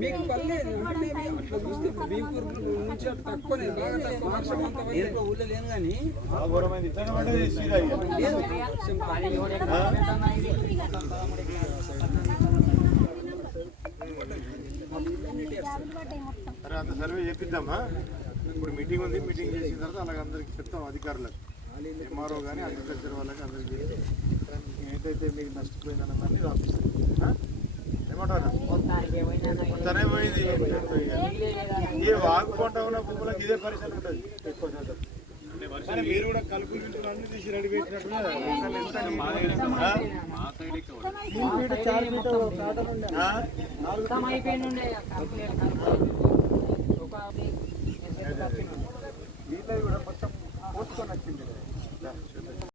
మీకు పర్లేదు అట్లా చూస్తే బీపూర్ నుంచి అటు తక్కువనే బాగా తక్కువ వర్షం అంత ఊళ్ళో లేను కానీ అరే అంత సర్వే చేపిద్దామా ఇప్పుడు మీటింగ్ ఉంది మీటింగ్ చేసిన తర్వాత అలాగే అందరికి చెప్తాం అధికారులకు ఎంఆర్ఓ కానీ అగ్రికల్చర్ వాళ్ళకి అందరికి ఏంటైతే మీకు నష్టపోయిందన్నదాన్ని రాపిస్తాం ఏమంటారా మొత్తనే పోయింది ఏ వాగుకుంటా ఉన్న భూములకు ఇదే పరిస్థితి ఉంటుంది ఎక్కువ శాతం కానీ మీరు కూడా కలుపులు అన్ని తీసి రెడీ పెట్టినట్టు కూడా మొత్తం పోసుకొని వచ్చింది.